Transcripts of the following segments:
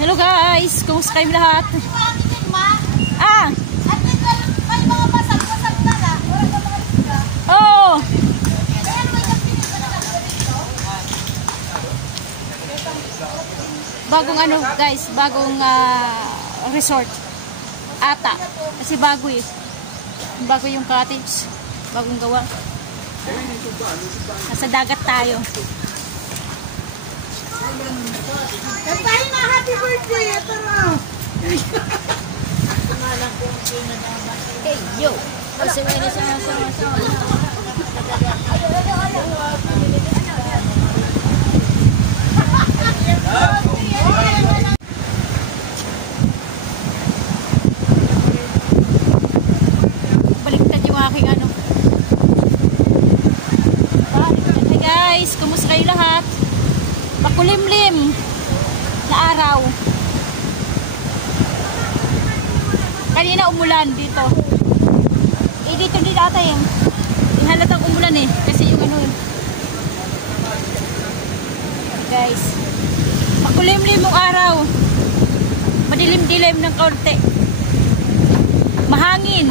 Hello guys, kumusta kayong lahat? Ah! Oh! Bagong ano guys, bagong resort ata. Kasi bago eh. Bago yung cottage. Bagong gawa. Nasa dagat tayo. Kantahin na happy birthday! Ito na! Hey, yo! Kasi may nasa baliktad yung aking ano. Hey guys, kumusta kayo lahat? Makulimlim na araw. Kanina umulan dito. Dito din ata yung halatang umulan eh. Kasi yung ano eh. Guys, makulimlim yung araw. Madilim-dilim ng kaunti. Mahangin.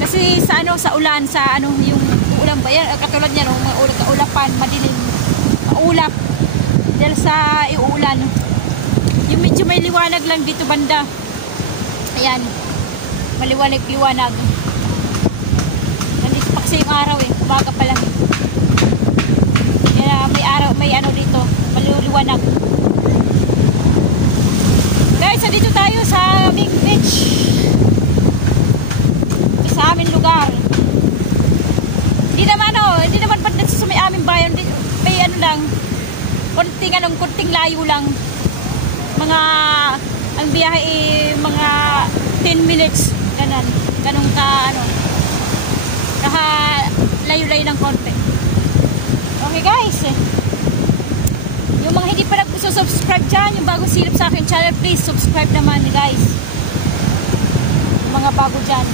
Kasi sa ano, sa ulan, sa ano, yung ulan ba yan? Katulad niya, no? Kaulapan, madilim. Maulap. Dahil sa iuulan. Yung medyo may liwanag lang dito banda. Ayan. Maliwanag-liwanag. Nandito pa kasi yung araw eh. Umaga pa lang. Kaya may araw, may ano dito. Maliwanag. Guys, nandito tayo sa Big Beach. Sa aming lugar. Hindi naman banda sa may aming bayan. May ano lang. Konting layo lang. Ang biyahe mga 10 minutes. Ganun ka, ano. Layo-layo ng konti. Okay guys. Yung mga hindi pa nagsusubscribe dyan, yung bagong silip sa akin channel, please subscribe naman guys. Yung mga bago dyan.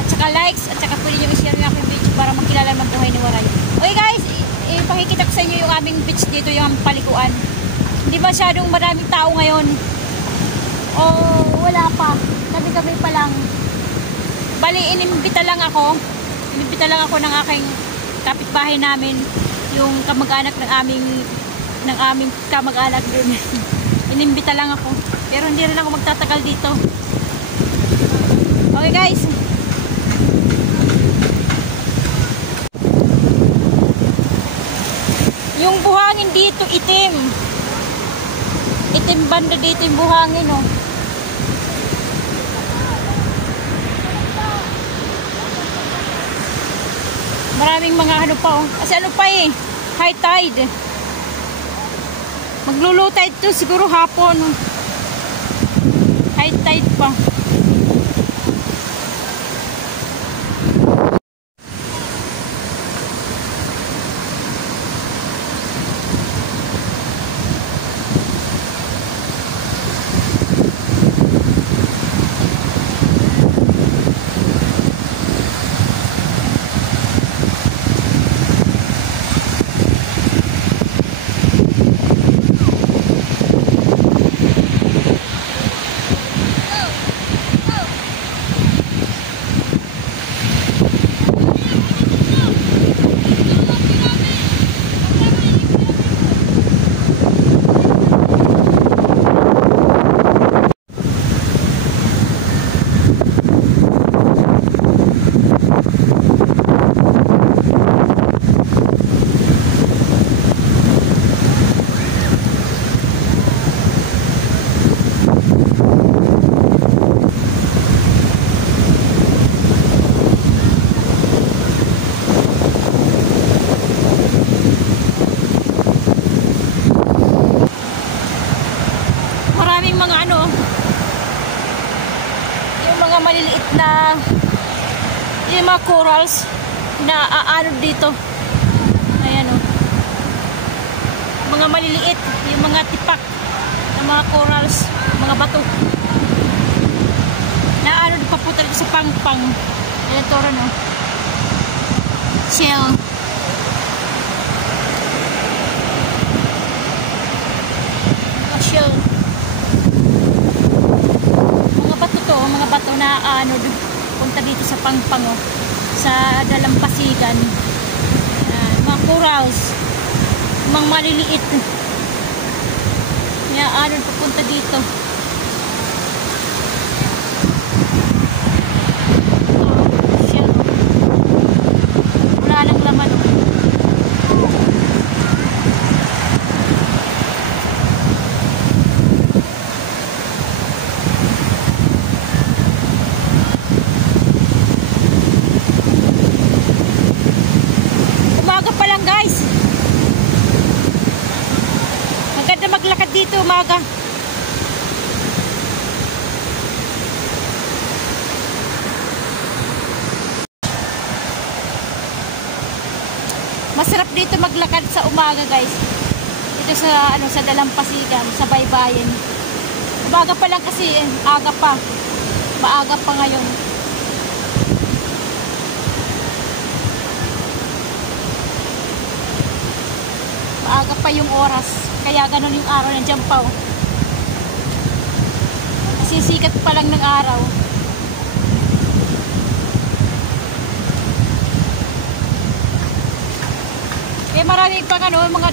At saka likes, at saka pwede nyo i-share yung aking video para makilala ng buhay ni Waray. Okay guys, ipakikita ko sa inyo yung aming beach dito, yung aming paliguan. Hindi masyadong maraming tao ngayon. O wala pa. Gabi-gabi pa lang. Bali, inimbita lang ako ng aking kapitbahay namin, yung kamag-anak ng aming kamag-anak din. Inimbita lang ako. Pero hindi rin ako magtatagal dito. Okay guys. Yung buhangin dito itim. Itim banda dito yung buhangin, oh. Maraming mga ano pa, oh. Kasi ano pa eh, high tide. Maglo-low tide to siguro hapon. High tide pa. Maliliit na yung mga corals na aano dito. Ayan o. Mga maliliit, yung mga tipak na mga corals, mga bato na ano papunta dito sa pangpang. Ayan ito rin o. Shell. Shell. pupunta dito sa Pangpango, sa Dalampasigan. Yan, mga corals, mga maliliit. Yan, pupunta dito. Wala nang laman. Maglakad dito umaga. Masarap dito maglakad sa umaga, guys. Dito sa sa Dalampasigan, sa baybayin. Umaga pa lang kasi aga pa. Maaga pa ngayon. Maaga pa yung oras. Kaya ganun yung araw, nandiyan pa. Sisikat pa lang ng araw. Kaya marami pang mga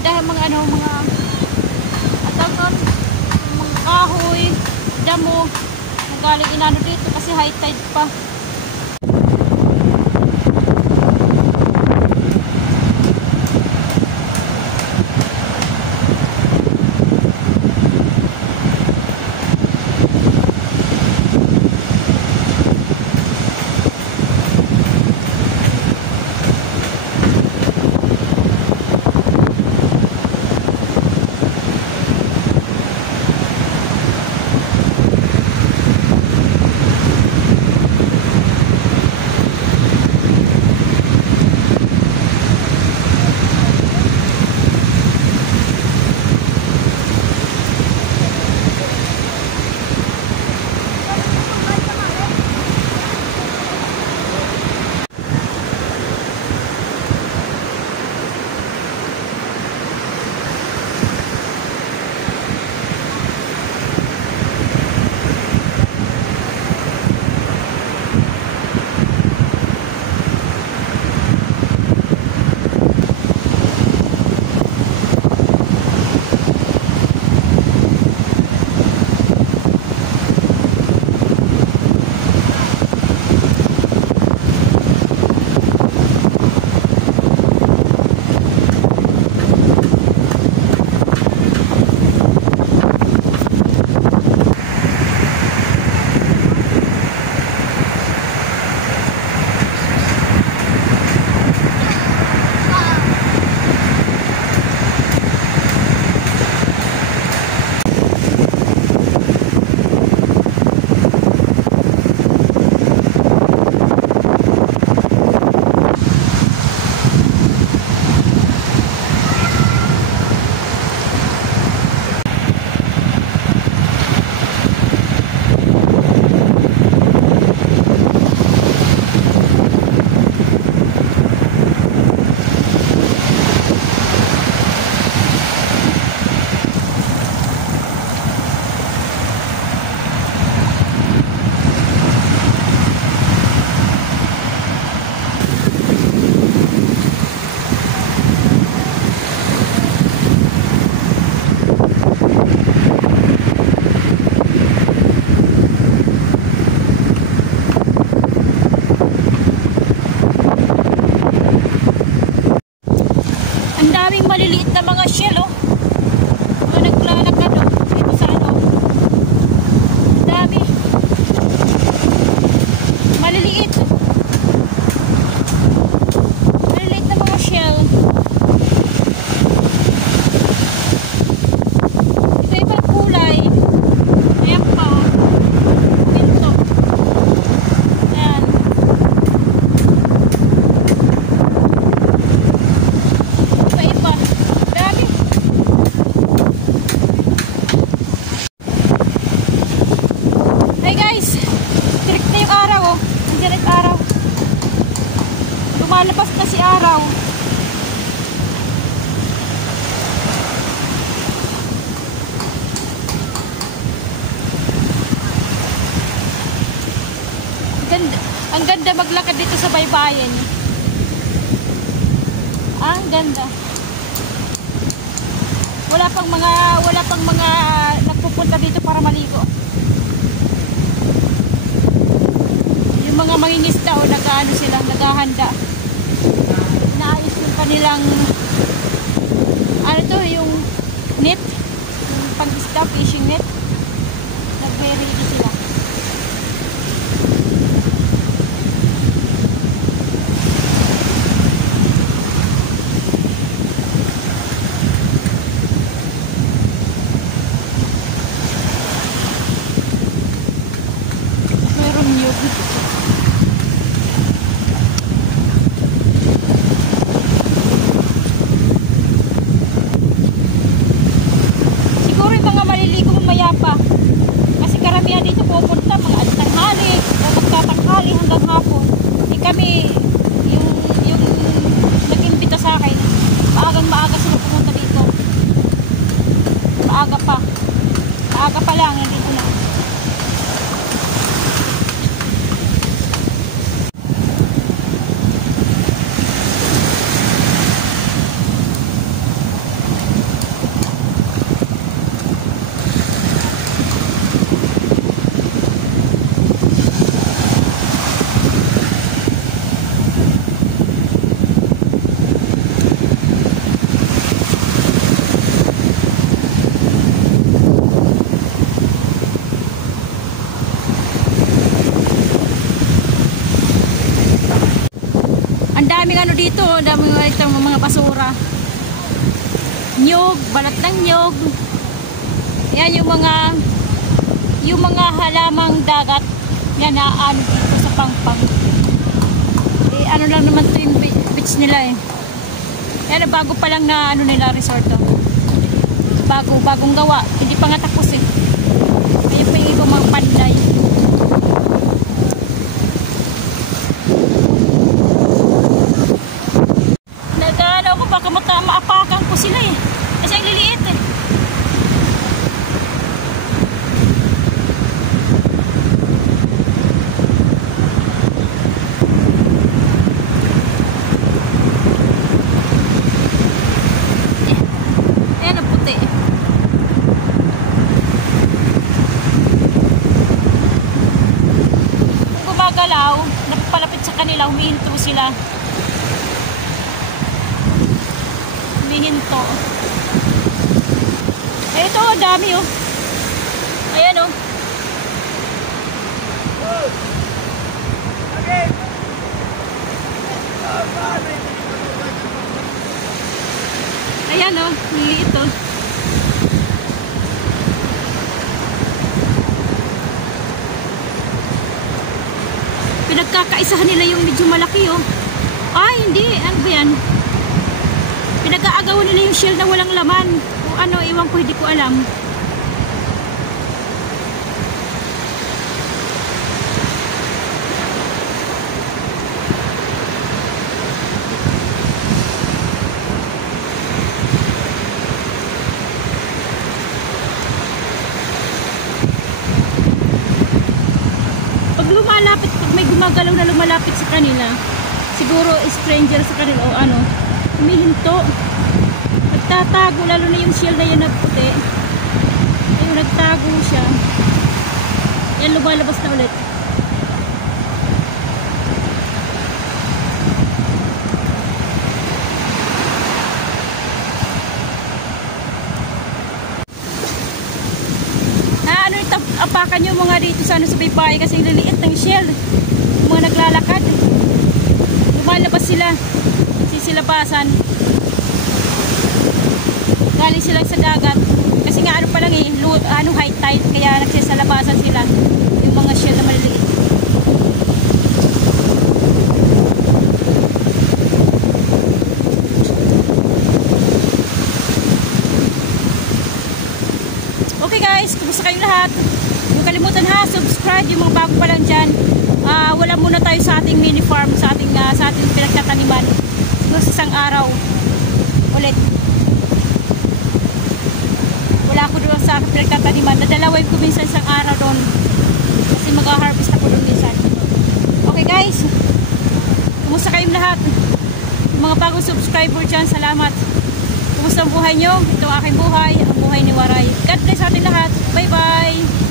kahoy, damo, nagaling inano dito kasi high tide pa. Maliliit na mga shell, mga naglalakad dito sa dami maliliit na mga shell. Iba-ibang kulay. Ayan pa, ito, ayan, iba-iba, dami. Ang ganda maglakad dito sa baybayin. Ang ganda. Wala pang mga nagpupunta dito para maligo. Yung mga mangingisda o nag-ano sila, naghahanda. Naayos yung kanilang ano to, yung net, yung pang-isda, fishing net. Nag-ready sila. Meron nyug. Siguro yung mga maliligo mamaya pa. Kasi karamihan dito pupunta mga tanghali o magtatanghali hanggang hapon. Eh kami, yung nag-imbita sa akin, maaga sila pumunta dito. Maaga pa lang, nandito na. Ang daming ano dito, daming mga basura. Nyog, balat ng nyog. Yan yung mga halamang dagat. Yan na ano dito sa Pangpang. Eh ano lang naman to yung beach nila eh. Yan bago pa lang na ano nila resort to. Bagong gawa, hindi pa nga tapos eh. Kaya pa yung ibang mga panday. Baka maapakan ko sila eh. Kasi ang liliit eh. Ayan ang puti. Kung gumagalaw, napapalapit sa kanila, humihinto sila. Hinto. Eh, ito, ang dami oh. Ayan oh. Ayan oh, liliit oh. Pinagkakaisahan nila yung medyo malaki oh. Ay, hindi. Ano ba yan? Pinag-aagawan nila yung shell na walang laman. Kung ano, iwan ko, hindi ko alam. Pag may gumagalaw na lumalapit sa kanila, siguro stranger sa kanila o ano, humihinto. Nagtatago, lalo na yung shell na yan nagputi. Ayun, nagtago siya. Yan, lumalabas na ulit. Ano yung apakan nyo mga dito sa baybayin kasi liliit ng shell. Mga naglalakad. Lumalabas sila. Sisilabasan. Galing sila sa dagat kasi nga ano pa lang eh, high tide, kaya nagsasalabasan sila yung mga shell na maliliit. Okay guys, kumusta kayong lahat? Huwag kalimutan ha, subscribe yung mga bago pa lang dyan. Wala muna tayo sa ating mini farm, sa ating pinagtataniman. Siguro sa isang araw ulit. Wala ako doon sa pinagtataniman. Nadalaway ko minsan isang araw doon. Kasi mag-harvest ako doon minsan. Okay. Okay guys, kumusta kayong lahat? Yung mga bagong subscriber dyan, salamat. Kumusta ang buhay nyo? Ito ang aking buhay, ang buhay ni Waray. God bless ating lahat. Bye bye!